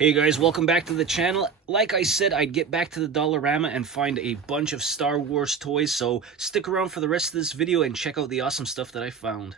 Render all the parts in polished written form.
Hey guys, welcome back to the channel. Like I said, I'd get back to the Dollarama and find a bunch of Star Wars toys, so stick around for the rest of this video and check out the awesome stuff that I found.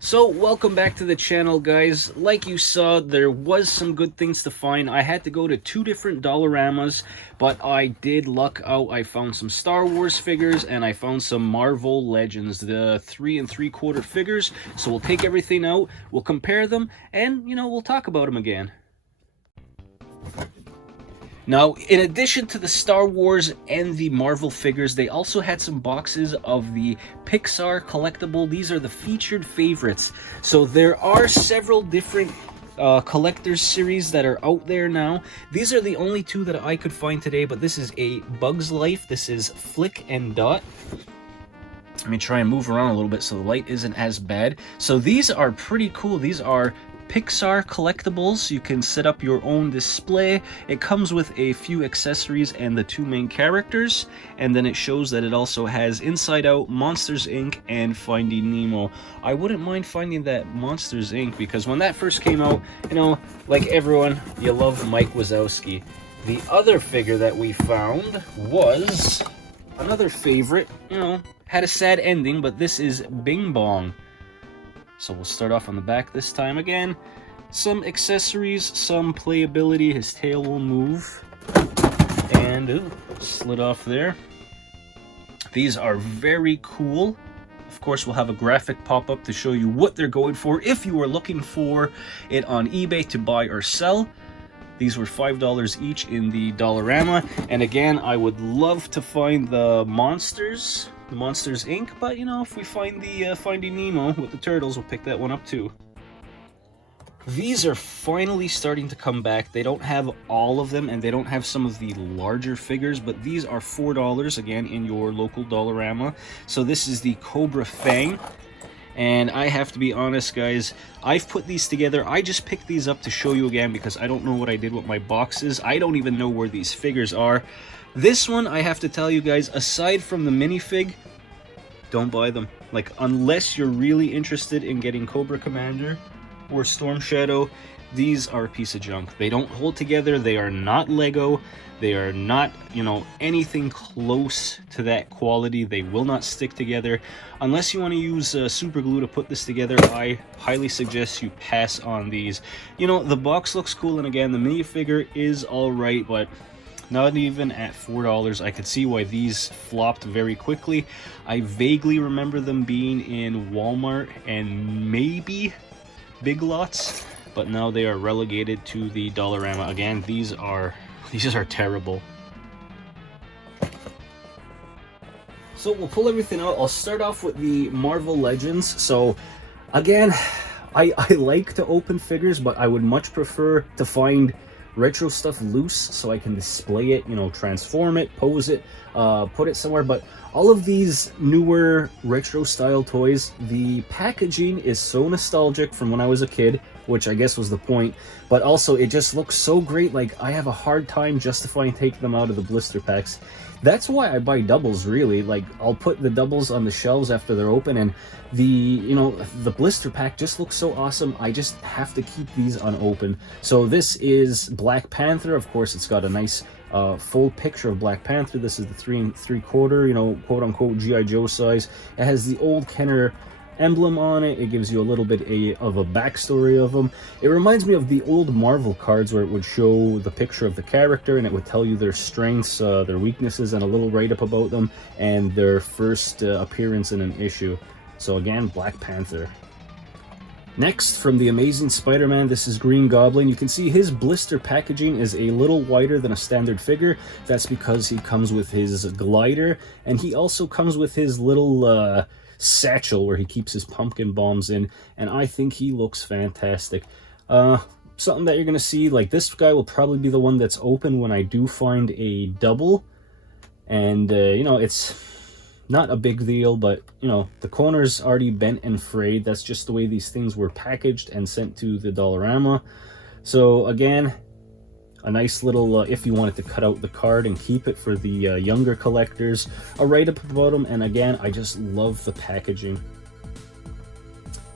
So, welcome back to the channel, guys. Like you saw, there was some good things to find. I had to go to two different Dollaramas, but I did luck out. I found some Star Wars figures, and I found some Marvel Legends, the 3 3/4 figures. So we'll take everything out, we'll compare them, and, we'll talk about them again. Now, in addition to the Star Wars and the Marvel figures, they also had some boxes of the Pixar collectible. These are the featured favorites. So there are several different collector's series that are out there now. These are the only two that I could find today, but this is a Bug's Life. This is Flick and Dot. Let me try and move around a little bit so the light isn't as bad. So these are pretty cool. These are Pixar collectibles. You can set up your own display. It comes with a few accessories and the two main characters, and then it shows that it also has Inside Out, Monsters Inc., and Finding Nemo. I wouldn't mind finding that Monsters Inc. because when that first came out, like everyone, you love Mike Wazowski. The other figure that we found was another favorite, had a sad ending, but this is Bing Bong. So we'll start off on the back this time again. Some accessories, some playability. His tail will move. And, slid off there. These are very cool. Of course, we'll have a graphic pop up to show you what they're going for if you are looking for it on eBay to buy or sell. These were $5 each in the Dollarama. And again, I would love to find the Monsters Inc., but if we find the Finding Nemo with the turtles, we'll pick that one up too. These are finally starting to come back. They don't have all of them, and they don't have some of the larger figures, but these are $4 again in your local Dollarama. So this is the Cobra Fang. And I have to be honest, guys, I've put these together. I just picked these up to show you again because I don't know what I did with my boxes. I don't even know where these figures are. This one, I have to tell you guys, aside from the minifig, don't buy them. Like, unless you're really interested in getting Cobra Commander or Storm Shadow, these are a piece of junk. They don't hold together. They are not Lego. They are not, anything close to that quality. They will not stick together. Unless you want to use super glue to put this together, I highly suggest you pass on these. The box looks cool, and again, the minifigure is alright, but not even at $4. I could see why these flopped very quickly. I vaguely remember them being in Walmart and maybe Big Lots, but now they are relegated to the Dollarama. Again, these are terrible. So we'll pull everything out. I'll start off with the Marvel Legends. So again, I like to open figures, but I would much prefer to find retro stuff loose so I can display it, transform it, pose it, put it somewhere. But all of these newer retro style toys, the packaging is so nostalgic from when I was a kid, which I guess was the point, but also it just looks so great. Like, I have a hard time justifying taking them out of the blister packs. That's why I buy doubles, really. Like, I'll put the doubles on the shelves after they're open, and the blister pack just looks so awesome. I just have to keep these unopened. So this is Black Panther. Of course, it's got a nice full picture of Black Panther. This is the 3 3/4, you know, quote unquote GI Joe size. It has the old Kenner emblem on it. It gives you a little bit of a backstory of him. It reminds me of the old Marvel cards where it would show the picture of the character and it would tell you their strengths, their weaknesses, and a little write-up about them and their first appearance in an issue. So again, Black Panther. Next, from the Amazing Spider-Man, this is Green Goblin. You can see his blister packaging is a little wider than a standard figure. That's because he comes with his glider, and he also comes with his little satchel where he keeps his pumpkin bombs in, and I think he looks fantastic. Something that you're going to see, like this guy will probably be the one that's open when I do find a double, and you know, it's not a big deal, but you know, the corner's already bent and frayed. That's just the way these things were packaged and sent to the Dollarama. So again, a nice little, if you wanted to cut out the card and keep it for the younger collectors, a write-up about them, and again, I just love the packaging.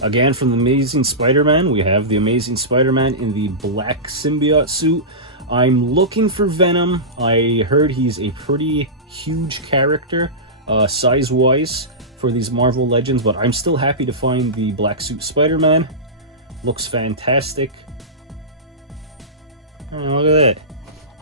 Again, from the Amazing Spider-Man, we have the Amazing Spider-Man in the black symbiote suit. I'm looking for Venom. I heard he's a pretty huge character, size-wise, for these Marvel Legends, but I'm still happy to find the black suit Spider-Man. Looks fantastic. Oh, look at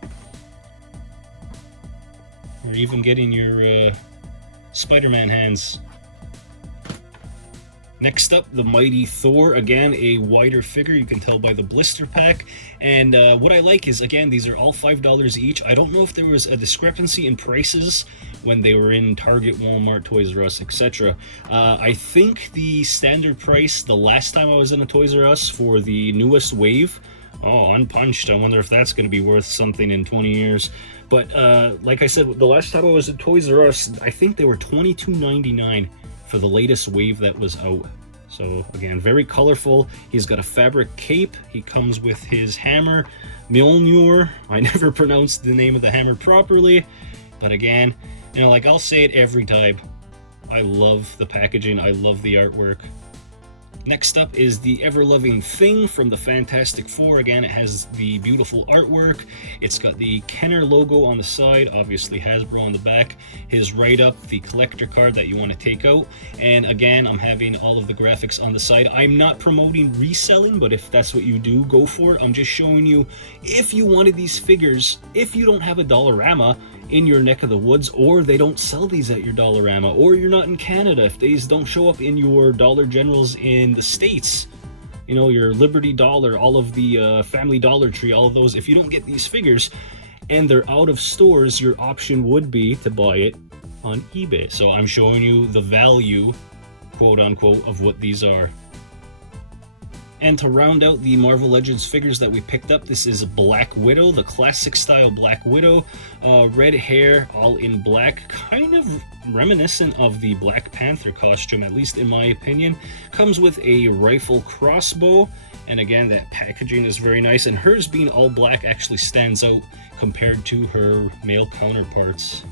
that. You're even getting your Spider-Man hands. Next up, the Mighty Thor. Again, a wider figure, you can tell by the blister pack. And what I like is, again, these are all $5 each. I don't know if there was a discrepancy in prices when they were in Target, Walmart, Toys R Us, etc. I think the standard price, the last time I was in a Toys R Us for the newest wave, oh, unpunched. I wonder if that's going to be worth something in 20 years. But like I said, the last time I was at Toys R Us, I think they were $22.99 for the latest wave that was out. So again, very colorful. He's got a fabric cape. He comes with his hammer, Mjolnir. I never pronounced the name of the hammer properly, but again, you know, like I'll say it every time. I love the packaging. I love the artwork. Next up is the ever-loving Thing from the Fantastic Four. Again, it has the beautiful artwork. It's got the Kenner logo on the side, obviously Hasbro on the back, his write-up, the collector card that you want to take out, and again, I'm having all of the graphics on the side. I'm not promoting reselling, but if that's what you do, go for it. I'm just showing you, if you wanted these figures, if you don't have a Dollarama in your neck of the woods, or they don't sell these at your Dollarama, or you're not in Canada, if these don't show up in your Dollar Generals in the States, you know, your Liberty Dollar, all of the Family Dollar Tree, all of those, if you don't get these figures and they're out of stores, your option would be to buy it on eBay. So I'm showing you the value, quote unquote, of what these are. And to round out the Marvel Legends figures that we picked up, this is Black Widow, the classic style Black Widow. Red hair, all in black, kind of reminiscent of the Black Panther costume, at least in my opinion. Comes with a rifle crossbow, and again, that packaging is very nice, and hers being all black actually stands out compared to her male counterparts.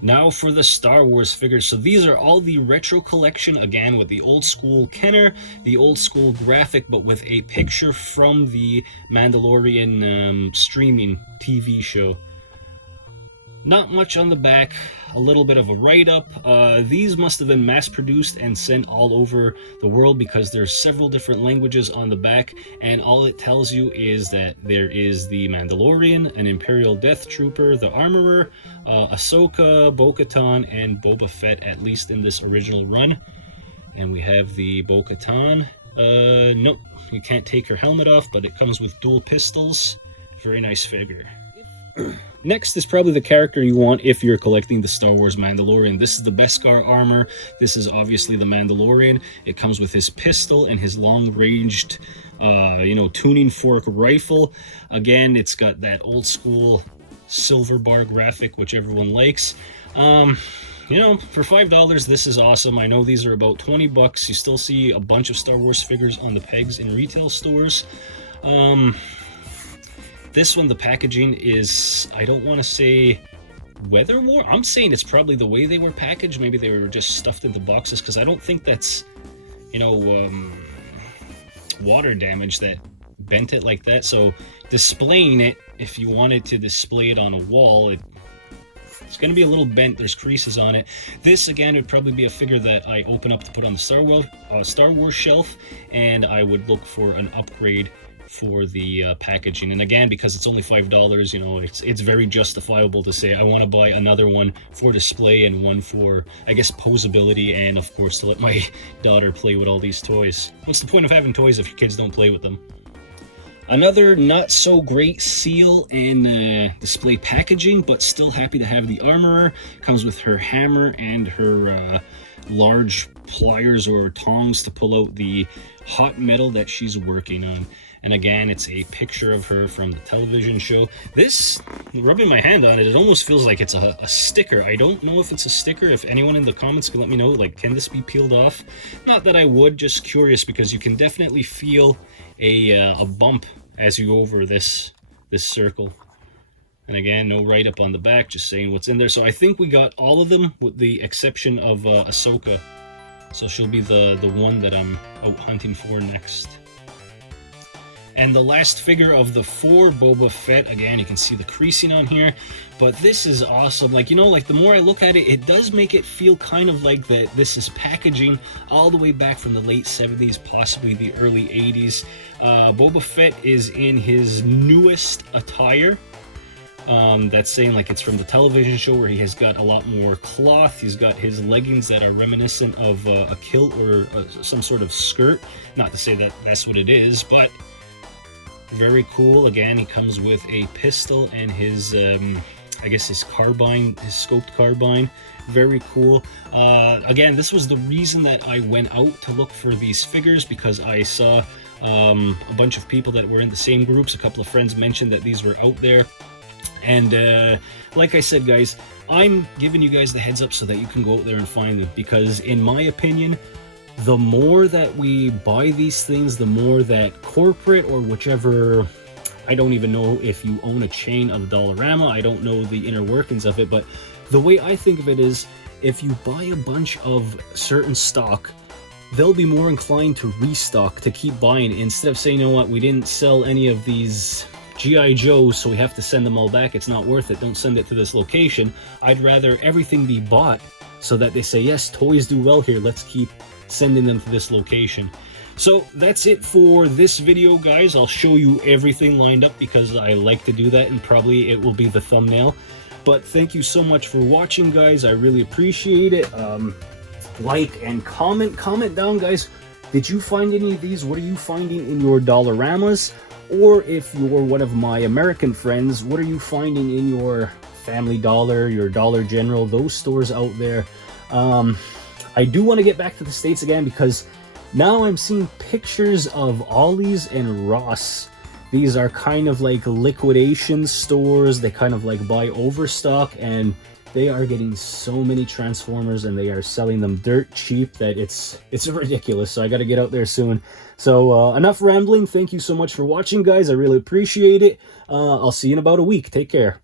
Now for the Star Wars figures. So these are all the retro collection, again with the old school Kenner, the old school graphic, but with a picture from the Mandalorian streaming TV show. Not much on the back, a little bit of a write-up. These must have been mass-produced and sent all over the world because there's several different languages on the back, and all it tells you is that there is the Mandalorian, an Imperial Death Trooper, the Armorer, Ahsoka, Bo-Katan, and Boba Fett, at least in this original run. And we have the Bo-Katan. Nope, you can't take her helmet off, but it comes with dual pistols. Very nice figure. Next is probably the character you want if you're collecting the Star Wars Mandalorian. This is the Beskar armor. This is obviously the Mandalorian. It comes with his pistol and his long-ranged, tuning fork rifle. Again, it's got that old school silver bar graphic, which everyone likes. For $5, this is awesome. I know these are about 20 bucks. You still see a bunch of Star Wars figures on the pegs in retail stores. This one, the packaging is, I don't want to say weather worn. I'm saying it's probably the way they were packaged. Maybe they were just stuffed into boxes, because I don't think that's, water damage that bent it like that. So displaying it, if you wanted to display it on a wall, it's going to be a little bent. There's creases on it. This, again, would probably be a figure that I open up to put on the Star Wars shelf, and I would look for an upgrade for the packaging. And again, because it's only $5, you know, it's very justifiable to say I want to buy another one for display and one for, I guess, posability, and of course to let my daughter play with all these toys. What's the point of having toys if your kids don't play with them? Another not so great seal and display packaging, but still happy to have the armorer. Comes with her hammer and her large pliers or tongs to pull out the hot metal that she's working on. And again, it's a picture of her from the television show. This, rubbing my hand on it, it almost feels like it's a sticker. I don't know if it's a sticker. If anyone in the comments can let me know, like, can this be peeled off? Not that I would, just curious, because you can definitely feel a bump as you go over this circle. And again, no write-up on the back, just saying what's in there. So I think we got all of them with the exception of Ahsoka. So she'll be the one that I'm out hunting for next. And the last figure of the 4, Boba Fett. Again, you can see the creasing on here, but this is awesome. Like, you know, like the more I look at it, it does make it feel kind of like that this is packaging all the way back from the late 70s, possibly the early 80s. Boba Fett is in his newest attire. That's saying like it's from the television show, where he has got a lot more cloth. He's got his leggings that are reminiscent of a kilt or some sort of skirt. Not to say that that's what it is, but very cool. Again, he comes with a pistol and his I guess his carbine, his scoped carbine. Very cool. Again, this was the reason that I went out to look for these figures, because I saw a bunch of people that were in the same groups. A couple of friends mentioned that these were out there, and like I said, guys, I'm giving you guys the heads up so that you can go out there and find them, because in my opinion, the more that we buy these things, the more that corporate or whichever, I don't even know if you own a chain of Dollarama, I don't know the inner workings of it, but the way I think of it is, if you buy a bunch of certain stock, they'll be more inclined to restock, to keep buying, instead of saying, you know what, we didn't sell any of these G.I. Joes, so we have to send them all back, it's not worth it, don't send it to this location. I'd rather everything be bought so that they say, yes, toys do well here, let's keep sending them to this location. So that's it for this video, guys. I'll show you everything lined up because I like to do that, and probably it will be the thumbnail. But thank you so much for watching, guys. I really appreciate it. Like and comment down, guys. Did you find any of these? What are you finding in your Dollaramas? Or if you're one of my American friends, what are you finding in your Family Dollar, your Dollar General, those stores out there? I do want to get back to the States again, because now I'm seeing pictures of Ollie's and Ross. These are kind of like liquidation stores. They kind of like buy overstock, and they are getting so many Transformers, and they are selling them dirt cheap that it's ridiculous. So I got to get out there soon. So enough rambling. Thank you so much for watching, guys. I really appreciate it. I'll see you in about a week. Take care.